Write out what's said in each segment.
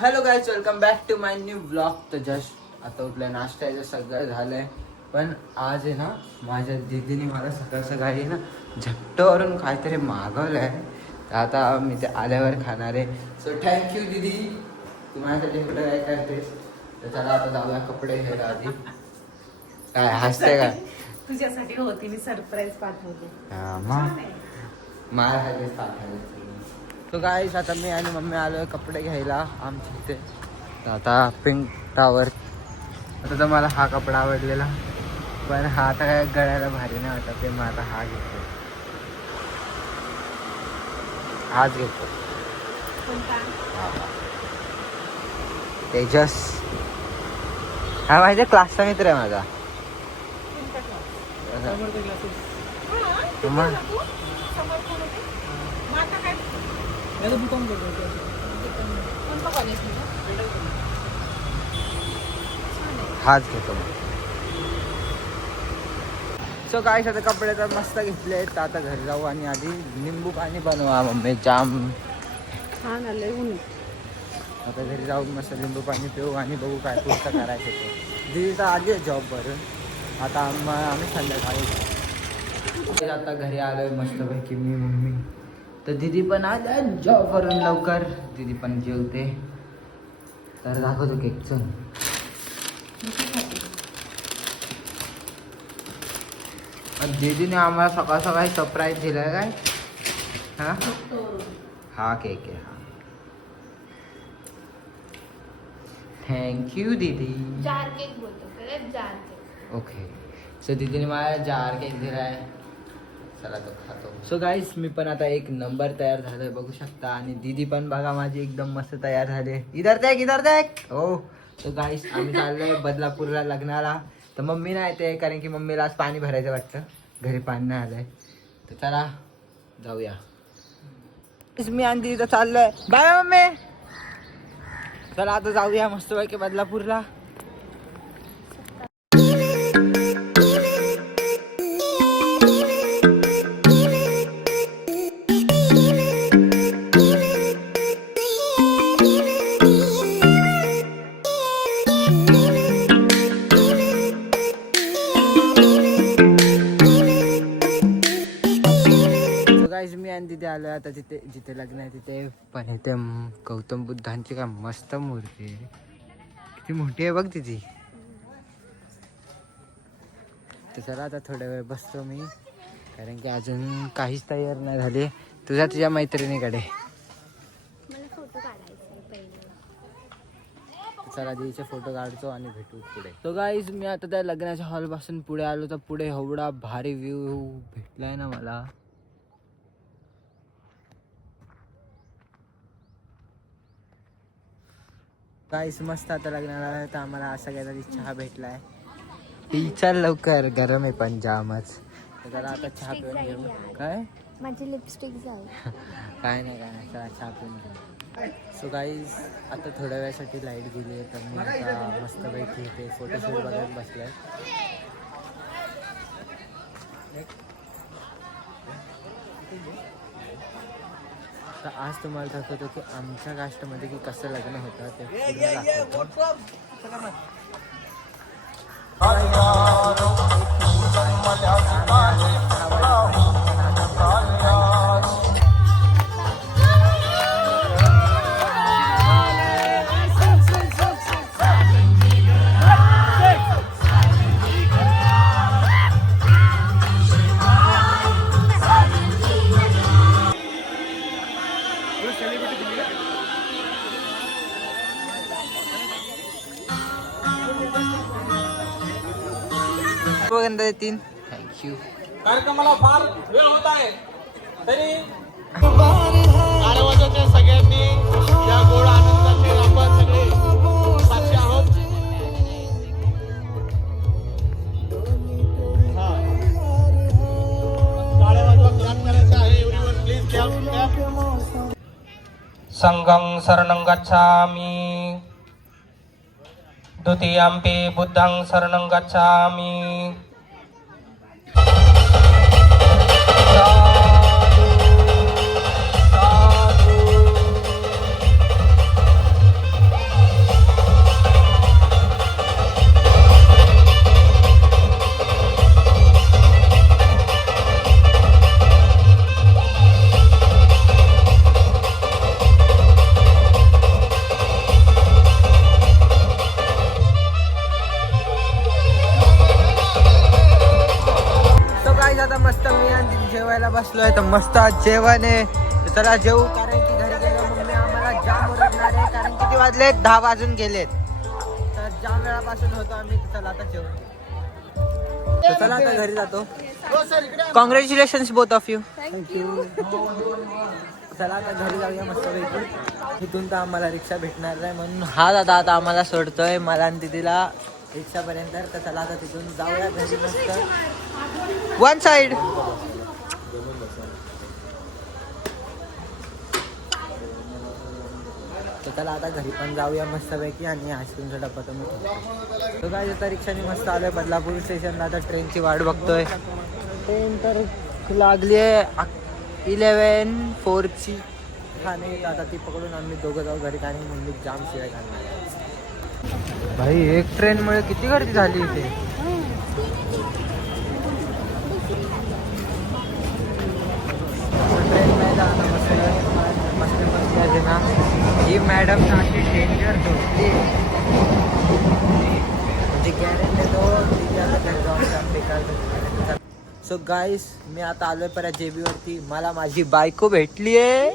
Hello guys, welcome back to my new blog. तर just आता उठलं, नाश्त्याचं सगळं झालंय. पण आज आहे ना, माझ्या दीदीने मला सकाळ सकाळी ना झट्टवरून काहीतरी मागवलंय. तर आता मी ते आल्यावर खाणार आहे. सो थँक्यू दीदी, तू माझ्यासाठी कुठं काय करतेस. तर चला आता जाऊया कपडे घ्यायला. आधी काय हसते काय? तुझ्यासाठी होती मी सरप्राईज पाठवली. माझ्यासाठीच पाठवले. तो गाईस आता मी आणि मम्मी आलोय कपडे घ्यायला आमच्या इथे. तर आता पिंक टावर. आता तर मला हा कपडा आवडलेला, पण हा आता काय गळ्याला भारी नाही वाटत. ते मला हा घेतो, हाच घेतो. तेजस हा माझ्या क्लासचा मित्र आहे माझा. हाच घेतो. सो काय आता कपडे तर मस्त घेतले आहेत. आता घरी जाऊ आणि आधी लिंबू पाणी बनवा मम्मी. जाम छान आलंय ऊन. आता घरी जाऊन मस्त लिंबू पाणी पिऊ आणि बघू काय पुढचं करायचं ते. दिदी तर आली आहे जॉबवरून. आता आम्ही संध्याकाळी आता घरी आलोय मस्तपैकी मी मम्मी. तर दिदी पण आज जॉबवरून लवकर. दिदी पण जेवते. तर दाखवतो केक. चल दीदीने आम्हाला सकाळ सकाळी सरप्राईज दिलाय. काय हा हा केक आहे. हा थँक्यू दीदी. जार केक बोलतो, जार केक. ओके. सो दीदीने मला जार केक दिलाय. चला तो खातो. सो गाईस मी पण आता एक नंबर तयार झालोय बघू शकता. आणि दीदी पण बघा माझी एकदम मस्त तयार झाले. इधर देख. हो. तर गाईस आम्ही चाललोय बदलापूरला लग्नाला. तर मम्मी नाही येते, कारण की मम्मीला आज पाणी भरायचं वाटतं. घरी पाणी नाही आलंय. तर चला जाऊया. मी आणि दीदी तर चाललोय. Bye mummy. चला आता जाऊया मस्तपैकी बदलापूरला. मी आणि तिथे आलो. आता तिथे जिथे लग्न आहे तिथे पण इथे गौतम बुद्धांची काय मस्त मूर्ती आहे. किती मोठी आहे बघ तिची. तर चला आता थोड्या वेळ बसतो मी, कारण की अजून काहीच तयार नाही झाले. तुझ्या मैत्रिणीकडे. मला फोटो काढायचा पहिले. चला दीदीचे फोटो काढतो आणि भेटू पुढे. तो गाईज मी आता त्या लग्नाच्या हॉलपासून पुढे आलो. तर पुढे एवढा भारी व्ह्यू भेटलाय ना मला. गाईस मस्त आता लग्नाला. तर आम्हाला असा काहीतरी चहा भेटलाय. चल लवकर, गरम आहे पण जामच. तर जरा आता चहा पिऊन घेऊ. काय माझी लिपस्टिक जाईल. काय नाही चला चहा पिऊन घेऊ. सो गाईज आता थोड्या वेळासाठी लाईट गेली आहे. तर मी आता मस्तपैकी इथे फोटोशूट बघत बसलोय. तर आज तुम्हाला दाखवतो की आमच्या कास्टमध्ये की कसं लग्न होतं ते पूर्ण दाखवतो. देतील. थँक्यू. कार्यक्रमाला फार वेळ होत आहे, तरी कारवाजाच्या सगळ्यांनी या गोड आनंदाचे आपण सगळे साक्षी आहोत. संघं शरणं गच्छामि द्वितीयम्पि बुद्धं शरणं गच्छामि साधु साधु आता मस्त मी आणि जेवायला बसलोय तर मस्त आज जेवण आहे तर चला जेवू कारण की घरी गेलो मम्मी आम्हाला जाम ओरडणार आहे कारण किती वाजलेत 10 वाजून गेलेत तर जाम वेळापासून होतो आम्ही तर चला आता जेवण तर चला आता घरी जातो. Congratulations both of you. Thank you. चला आता घरी जाऊया मस्त पैकी. इथून तर आम्हाला रिक्षा भेटणार नाही म्हणून हा दादा आता आम्हाला सोडतोय मला आणि दिदीला रिक्षापर्यंत. तर चला आता तिथून जाऊया घरी मस्त वन साइड. तर चला आता घरी पण जाऊया मस्तपैकी आणि आईस्क्रीमचा डब्बा तर मी तो काय आता रिक्षाने मस्त आलोय बदलापूर स्टेशनला. आता ट्रेनची वाट बघतोय. ट्रेन तर लागली आहे 11:04ची ठाणे. आता ती पकडून आम्ही दोघं जाऊ घरी कारण मम्मी जाम शिवाय घालणार. भाई एक ट्रेनमुळे किती गर्दी झाली इथे. ट्रेन नाही जाणं मस्त बसले ना. ही मॅडम अशी डेंजर झोपली म्हणजे गॅरेंटी तो घरी जाऊन जाम बेकार. सो गाईस मी आता आलोय परत जेबीवरती. मला माझी बायको भेटली आहे.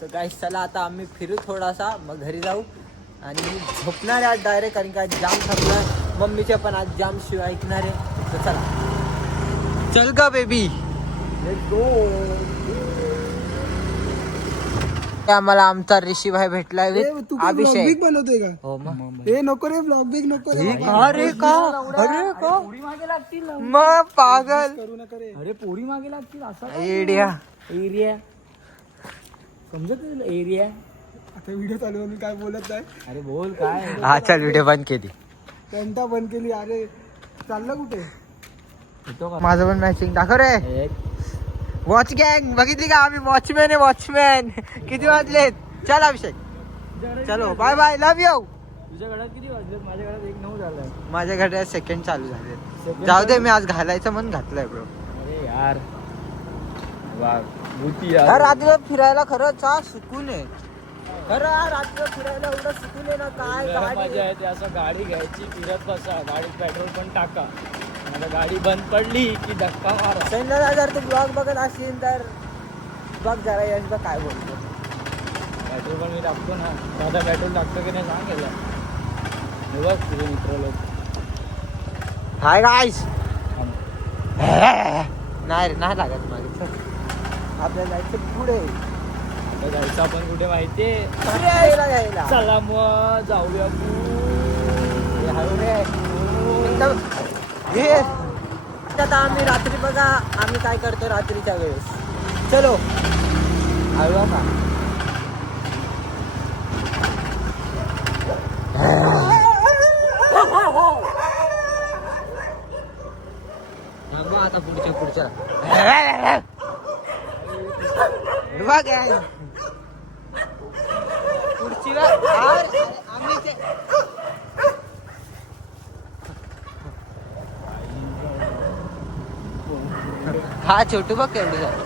सो गाईस चला आता आम्ही फिरू थोडासा मग घरी जाऊ आणि मी झोपणार आहे आज डायरेक्ट कारण की आज जाम थकलाय. मम्मीच्या पण आज जाम शिवाय ऐकणार आहे. तर चला चल का बेबी लेट्स गो. आम्हाला आमचा ऋषी भाई भेटलाय अभिषेक बनवतोय का? हो मग ए नको रे ब्लॉग बिग नको रे. अरे का पोरी मागे लागतील ना. मग पागल करू नका रे. अरे पोरी मागे लागतील असा एडिया एरिया समजत एरिया. आता व्हिडिओ चालू आहे, मी काय बोलत नाही. अरे बोल काय. हा चल व्हिडिओ बंद केली. घंटा बंद केली. अरे चाललं कुठे? माझं पण मॅचिंग दाखव रे. वॉच गँग बघितली का आम्ही वॉचमॅन आहे वॉचमॅन. किती वाजलेत चल अभिषेक चलो बाय बाय लव्ह यू. तुझ्या घरात किती वाजले? माझ्या घरात 1:09 झालाय. माझ्या घड्यात सेकंड चालू झाले. जाऊ दे मी आज घालायचं म्हणून घातलंय ब्रो. अरे यार वा भूती यार रात्री फिरायला खरंच हा सुकून आहे. खरं यार रात्री फिरायला एवढं सुकून आहे ना. काय मजा गाडी आहे ते. असं गाडी घ्यायची फिरत बसा गाडीत पेट्रोल पण टाका. आता गाडी बंद पडली की धक्का मारा. सैन्याला जर तू ब्लॉग बघत असशील तर बघ जरा यशबा काय बोलतो. पेट्रोल पण मी टाकतो ना. दादा पेट्रोल टाकतो की नाही सांग याला. हे बघ तुझे मित्र लोक. Hi guys. नाही रे नाही लागत मागे. चल आपल्याला जायचं पुढे. आता जायचं आपण कुठे माहितीये? फिरायला घ्यायला. चला मग जाऊया. हे हळू रे. एकदम हे आता आम्ही रात्री बघा आम्ही काय करतो रात्रीच्या वेळेस. चलो हळू का. आता पुढच्या बघ पुढची आम्ही हा छोटू बघ केवढं झालं.